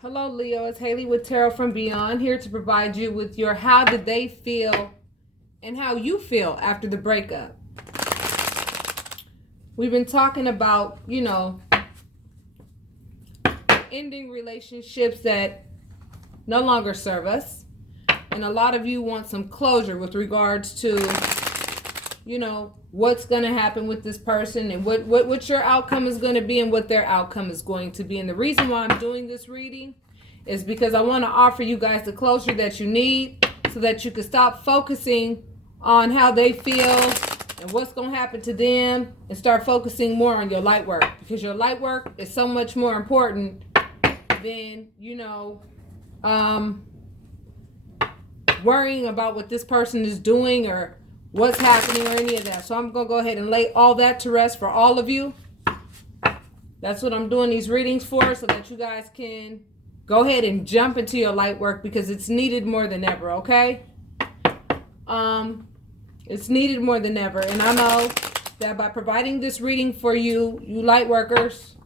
Hello, Leo. It's Haley with Tarot from Beyond, here to provide you with your how did they feel and how you feel after the breakup. We've been talking about, ending relationships that no longer serve us. And a lot of you want some closure with regards to, what's going to happen with this person and what your outcome is going to be and what their outcome is going to be. And the reason why I'm doing this reading is because I want to offer you guys the closure that you need so that you can stop focusing on how they feel and what's going to happen to them and start focusing more on your light work, because your light work is so much more important than, worrying about what this person is doing or what's happening or any of that. So I'm going to go ahead and lay all that to rest for all of you. That's what I'm doing these readings for, so that you guys can go ahead and jump into your light work, because it's needed more than ever, okay? It's needed more than ever. And I know that by providing this reading for you light workers,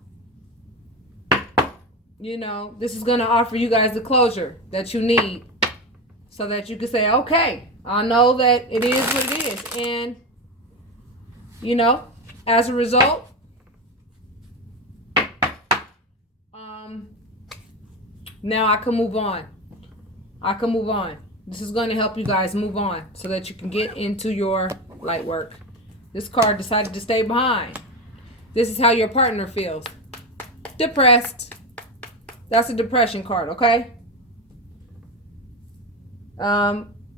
this is going to offer you guys the closure that you need so that you can say, okay, I know that it is what it is. And, as a result, now I can move on. This is going to help you guys move on so that you can get into your light work. This card decided to stay behind. This is how your partner feels. Depressed. That's a depression card, okay?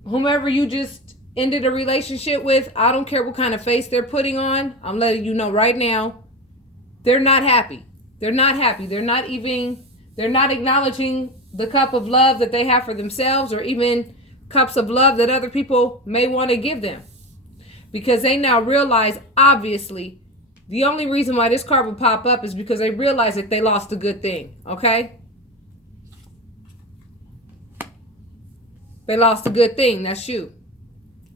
Whomever you just ended a relationship with, I don't care what kind of face they're putting on. I'm letting you know right now, they're not happy. They're not happy. They're not acknowledging the cup of love that they have for themselves, or even cups of love that other people may want to give them. Because they now realize, obviously, the only reason why this card will pop up is because they realize that they lost a good thing, okay? They lost a good thing. That's you.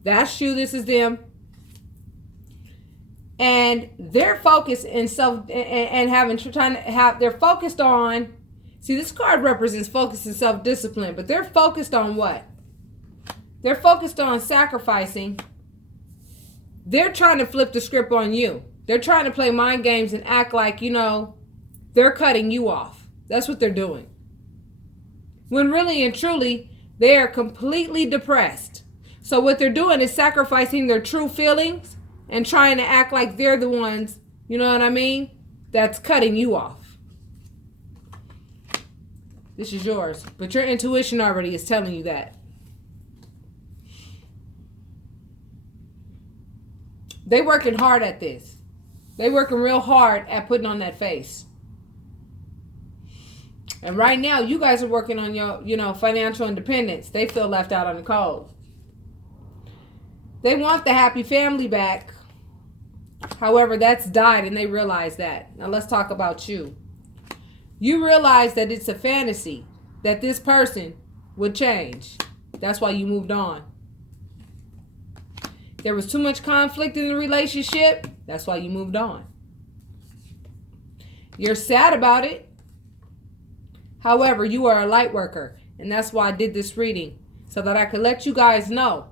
This is them. And they're focused they're focused on, see, this card represents focus and self-discipline, but they're focused on what? They're focused on sacrificing. They're trying to flip the script on you. They're trying to play mind games and act like, they're cutting you off. That's what they're doing. When really and truly, they are completely depressed. So what they're doing is sacrificing their true feelings and trying to act like they're the ones, that's cutting you off. This is yours. But your intuition already is telling you that. They're working hard at this. They're working real hard at putting on that face. And right now, you guys are working on your, financial independence. They feel left out on the cold. They want the happy family back. However, that's died, and they realize that. Now, let's talk about you. You realize that it's a fantasy that this person would change. That's why you moved on. There was too much conflict in the relationship. That's why you moved on. You're sad about it. However, you are a light worker, and that's why I did this reading, so that I could let you guys know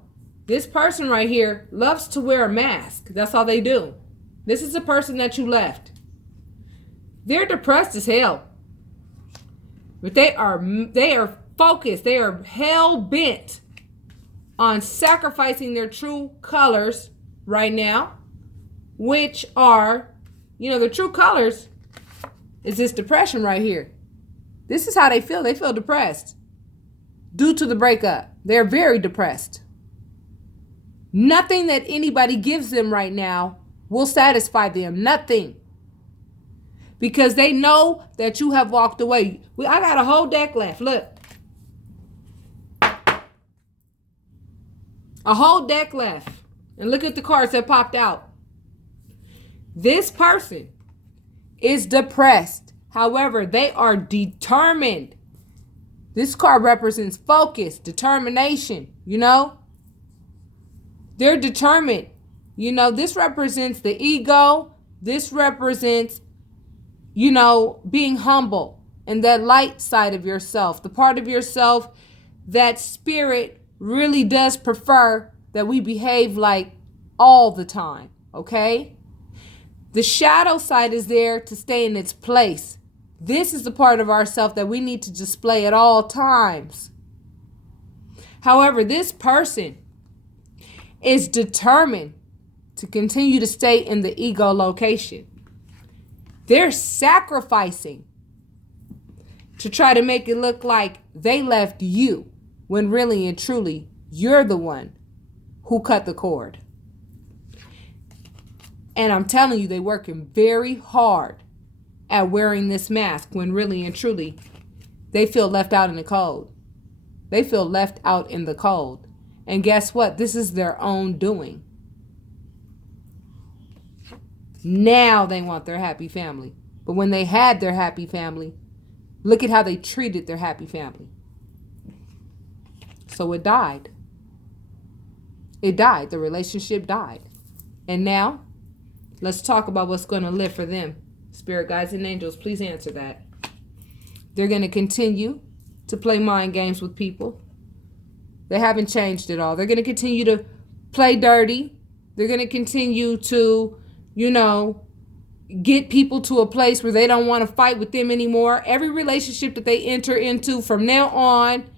this person right here loves to wear a mask. That's all they do. This is the person that you left. They're depressed as hell, but they are focused. They are hell bent on sacrificing their true colors right now, which are, their true colors is this depression right here. This is how they feel. They feel depressed due to the breakup. They're very depressed. Nothing that anybody gives them right now will satisfy them. Nothing. Because they know that you have walked away. I got a whole deck left. Look. A whole deck left. And look at the cards that popped out. This person is depressed. However, they are determined. This card represents focus, determination, They're determined. This represents the ego. This represents, being humble. and that light side of yourself, the part of yourself that spirit really does prefer that we behave like all the time, okay? The shadow side is there to stay in its place. This is the part of ourself that we need to display at all times. However, this person is determined to continue to stay in the ego location. They're sacrificing to try to make it look like they left you, when really and truly you're the one who cut the cord. And I'm telling you, they're working very hard at wearing this mask, when really and truly they feel left out in the cold. They feel left out in the cold. And guess what? This is their own doing. Now they want their happy family. But when they had their happy family, look at how they treated their happy family. So it died. It died. The relationship died. And now, let's talk about what's going to live for them. Spirit guides and angels, please answer that. They're going to continue to play mind games with people. They haven't changed at all. They're going to continue to play dirty. They're going to continue to, get people to a place where they don't want to fight with them anymore. Every relationship that they enter into from now on,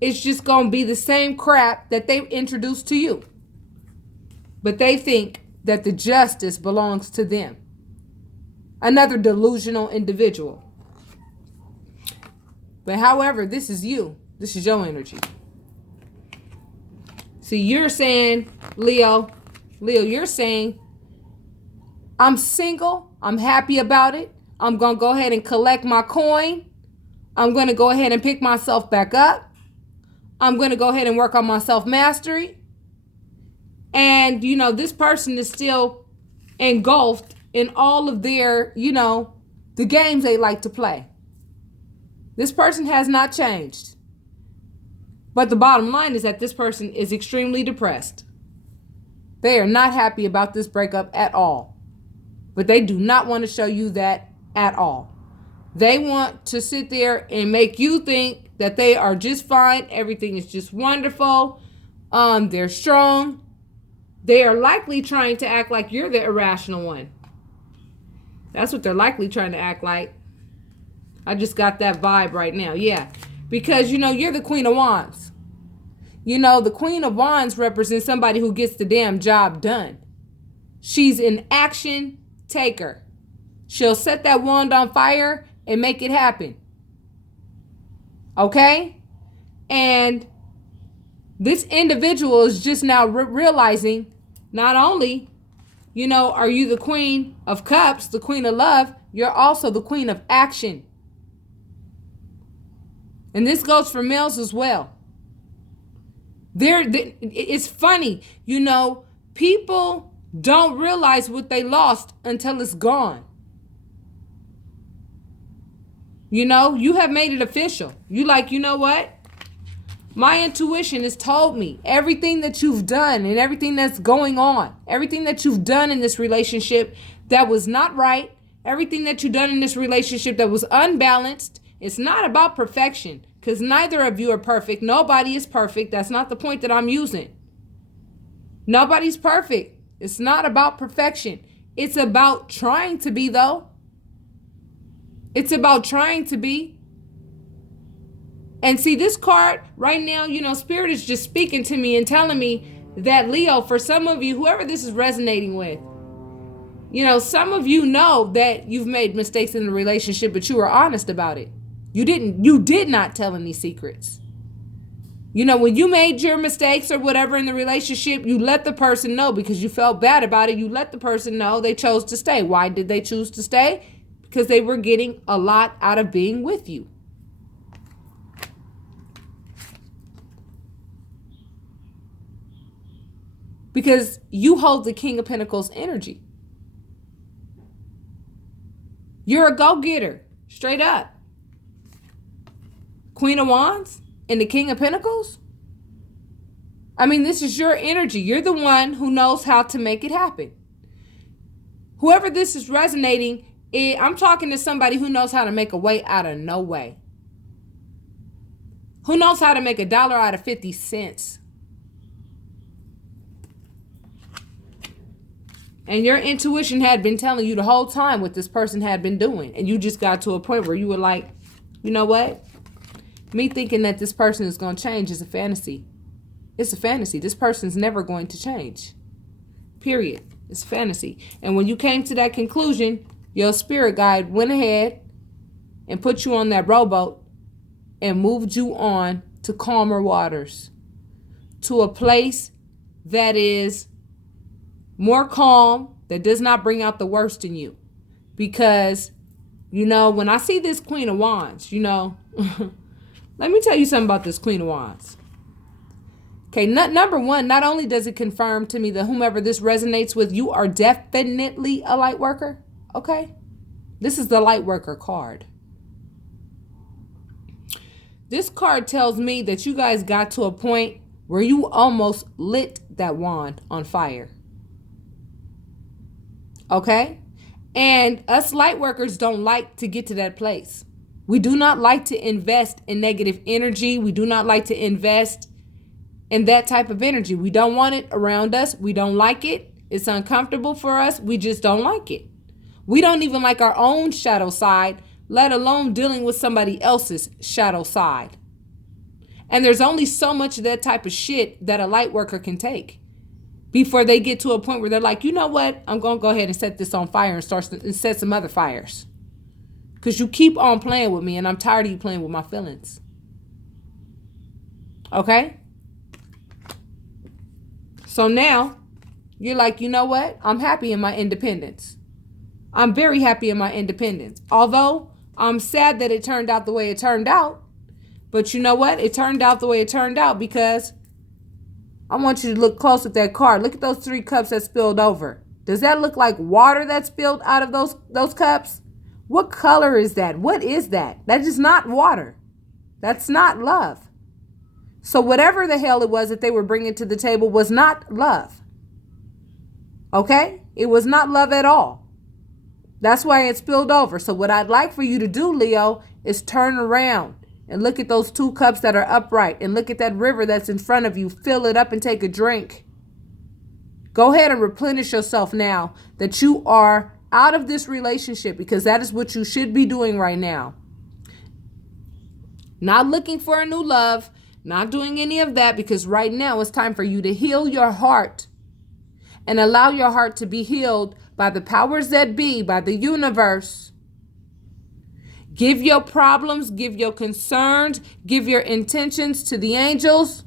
it's just going to be the same crap that they introduced to you. But they think that the justice belongs to them. Another delusional individual. But however, this is you. This is your energy. See, you're saying, Leo, you're saying, I'm single. I'm happy about it. I'm going to go ahead and collect my coin. I'm going to go ahead and pick myself back up. I'm going to go ahead and work on my self-mastery. And, this person is still engulfed in all of their, the games they like to play. This person has not changed. But the bottom line is that this person is extremely depressed. They are not happy about this breakup at all. But they do not want to show you that at all. They want to sit there and make you think that they are just fine. Everything is just wonderful. They're strong. They are likely trying to act like you're the irrational one. That's what they're likely trying to act like. I just got that vibe right now. Yeah. Because, you're the Queen of Wands. The Queen of Wands represents somebody who gets the damn job done. She's an action taker. She'll set that wand on fire and make it happen. Okay? And this individual is just now realizing not only, are you the Queen of Cups, the Queen of Love, you're also the Queen of Action. And this goes for males as well. It's funny, people don't realize what they lost until it's gone. You have made it official. You know what? My intuition has told me everything that you've done and everything that's going on, everything that you've done in this relationship that was not right, everything that you've done in this relationship that was unbalanced. It's not about perfection, because neither of you are perfect. Nobody is perfect. That's not the point that I'm using. Nobody's perfect. It's not about perfection. It's about trying to be, though. It's about trying to be. And see, this card right now, Spirit is just speaking to me and telling me that, Leo, for some of you, whoever this is resonating with, some of you know that you've made mistakes in the relationship, but you were honest about it. You did not tell any secrets. When you made your mistakes or whatever in the relationship, you let the person know because you felt bad about it. You let the person know they chose to stay. Why did they choose to stay? Because they were getting a lot out of being with you. Because you hold the King of Pentacles energy. You're a go-getter, straight up. Queen of Wands and the King of Pentacles. This is your energy. You're the one who knows how to make it happen. Whoever this is resonating, I'm talking to somebody who knows how to make a way out of no way. Who knows how to make $1 out of 50 cents. And your intuition had been telling you the whole time what this person had been doing. And you just got to a point where you were like, you know what? Me thinking that this person is going to change is a fantasy. It's a fantasy. This person's never going to change. Period. It's fantasy. And when you came to that conclusion, your spirit guide went ahead and put you on that rowboat and moved you on to calmer waters, to a place that is more calm, that does not bring out the worst in you. Because, when I see this Queen of Wands, let me tell you something about this Queen of Wands. Okay, number one, not only does it confirm to me that whomever this resonates with, you are definitely a light worker. Okay? This is the light worker card. This card tells me that you guys got to a point where you almost lit that wand on fire. Okay? And us light workers don't like to get to that place. We do not like to invest in negative energy. We do not like to invest in that type of energy. We don't want it around us. We don't like it. It's uncomfortable for us. We just don't like it. We don't even like our own shadow side, let alone dealing with somebody else's shadow side. And there's only so much of that type of shit that a light worker can take before they get to a point where they're like, you know what? I'm going to go ahead and set this on fire and set some other fires. Because you keep on playing with me and I'm tired of you playing with my feelings. Okay? So now you're like, you know what? I'm happy in my independence. I'm very happy in my independence. Although I'm sad that it turned out the way it turned out. But you know what? It turned out the way it turned out because I want you to look close at that card. Look at those 3 cups that spilled over. Does that look like water that spilled out of those cups? What color is that? What is that? That is not water. That's not love. So whatever the hell it was that they were bringing to the table was not love. Okay? It was not love at all. That's why it spilled over. So what I'd like for you to do, Leo, is turn around and look at those 2 cups that are upright and look at that river that's in front of you. Fill it up and take a drink. Go ahead and replenish yourself now that you are out of this relationship, because that is what you should be doing right now. Not looking for a new love, not doing any of that, because right now it's time for you to heal your heart and allow your heart to be healed by the powers that be, by the universe. Give your problems, give your concerns, give your intentions to the angels,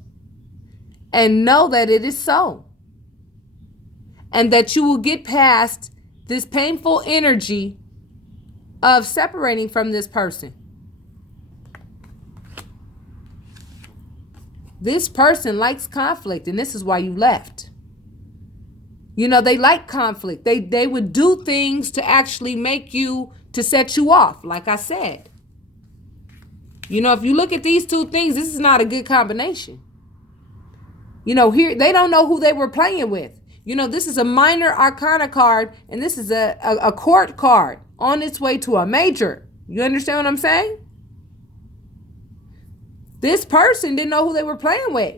and know that it is so. And that you will get past this painful energy of separating from this person. This person likes conflict, and this is why you left. They like conflict. They would do things to actually to set you off, like I said. If you look at these 2 things, this is not a good combination. Here, they don't know who they were playing with. This is a minor arcana card, and this is a court card on its way to a major. You understand what I'm saying? This person didn't know who they were playing with.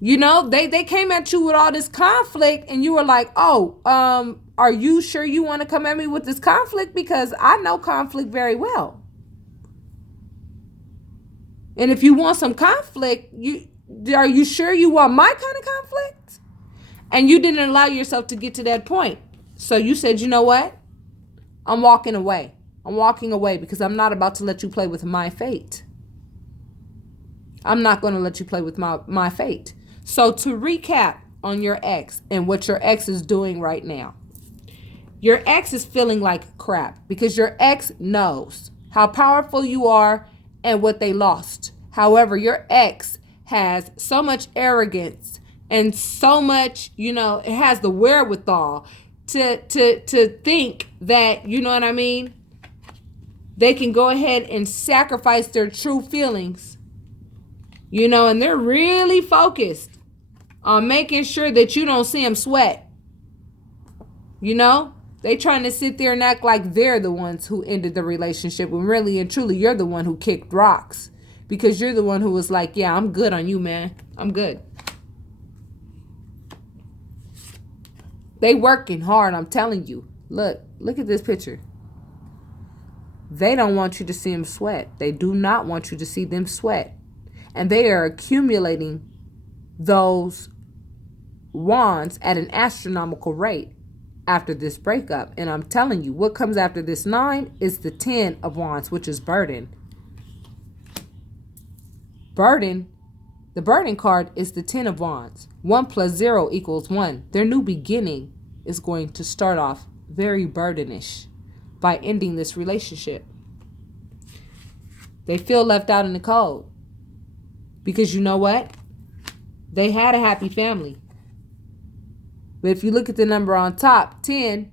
They came at you with all this conflict, and you were like, are you sure you want to come at me with this conflict? Because I know conflict very well. And if you want some conflict, are you sure you want my kind of conflict? And you didn't allow yourself to get to that point. So you said, you know what? I'm walking away. I'm walking away because I'm not about to let you play with my fate. I'm not going to let you play with my fate. So to recap on your ex and what your ex is doing right now. Your ex is feeling like crap because your ex knows how powerful you are and what they lost. However, your ex has so much arrogance and so much, it has the wherewithal to think that, you know what I mean? They can go ahead and sacrifice their true feelings, and they're really focused on making sure that you don't see them sweat, They trying to sit there and act like they're the ones who ended the relationship when really and truly you're the one who kicked rocks. Because you're the one who was like, yeah, I'm good on you, man. I'm good. They working hard, I'm telling you. Look at this picture. They don't want you to see them sweat. They do not want you to see them sweat. And they are accumulating those wands at an astronomical rate after this breakup. And I'm telling you, what comes after this 9 is the 10 of wands, which is burden. The burden card is the 10 of wands. 1 plus 0 equals 1. Their new beginning is going to start off very burdenish by ending this relationship. They feel left out in the cold. Because you know what? They had a happy family. But if you look at the number on top, 10,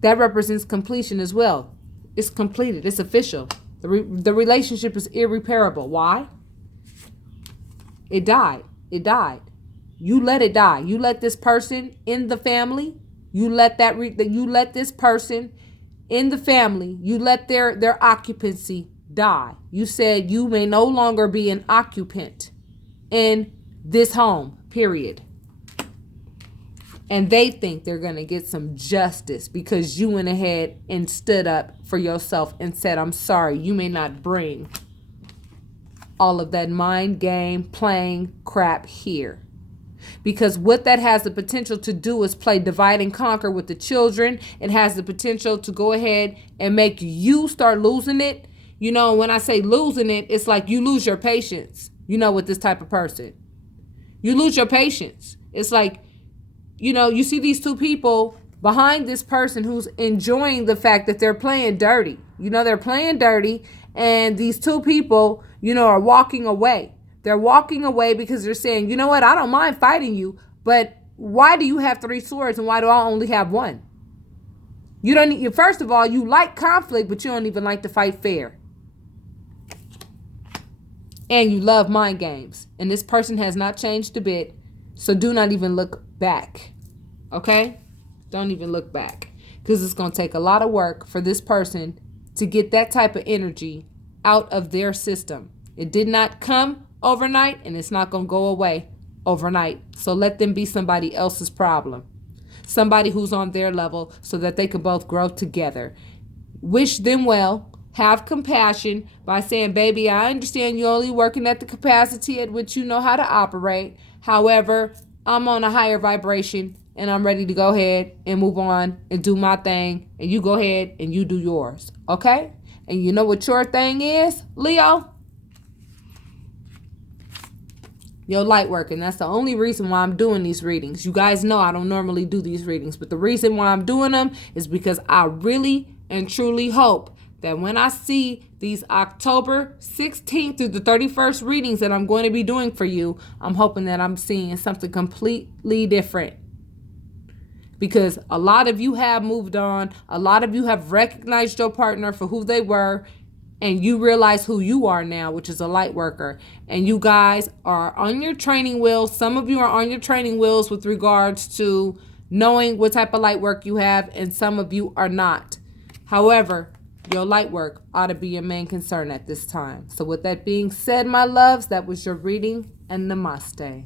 that represents completion as well. It's completed. It's official. The relationship is irreparable. Why? It died. It died. You let it die. You let this person in the family. You let you let this person in the family. You let their occupancy die. You said you may no longer be an occupant in this home. Period. And they think they're going to get some justice because you went ahead and stood up for yourself and said, I'm sorry, you may not bring all of that mind game playing crap here. Because what that has the potential to do is play divide and conquer with the children. It has the potential to go ahead and make you start losing it. You know, when I say losing it, it's like you lose your patience, you know, with this type of person. You lose your patience. It's like, you know, you see these two people behind this person who's enjoying the fact that they're playing dirty. You know, they're playing dirty, and these two people, you know, are walking away. They're walking away because they're saying, you know what, I don't mind fighting you, but why do you have 3 swords and why do I only have 1? You don't need, first of all, you like conflict, but you don't even like to fight fair. And you love mind games. And this person has not changed a bit. So do not even look back. Okay? Don't even look back. Because it's going to take a lot of work for this person to get that type of energy out of their system. It did not come overnight, and it's not going to go away overnight. So let them be somebody else's problem. Somebody who's on their level so that they can both grow together. Wish them well. Have compassion by saying, baby, I understand you're only working at the capacity at which you know how to operate. However, I'm on a higher vibration and I'm ready to go ahead and move on and do my thing. And you go ahead and you do yours. Okay? And you know what your thing is, Leo? Your light work. And that's the only reason why I'm doing these readings. You guys know I don't normally do these readings. But the reason why I'm doing them is because I really and truly hope that when I see these October 16th through the 31st readings that I'm going to be doing for you, I'm hoping that I'm seeing something completely different. Because a lot of you have moved on. A lot of you have recognized your partner for who they were. And you realize who you are now, which is a light worker. And you guys are on your training wheels. Some of you are on your training wheels with regards to knowing what type of light work you have. And some of you are not. However, your light work ought to be your main concern at this time. So with that being said, my loves, that was your reading, and namaste.